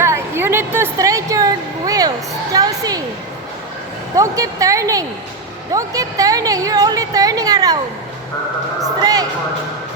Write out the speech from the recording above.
You need to straight your wheels, Chelsea. Don't keep turning. Don't keep turning. You're only turning around. Straight.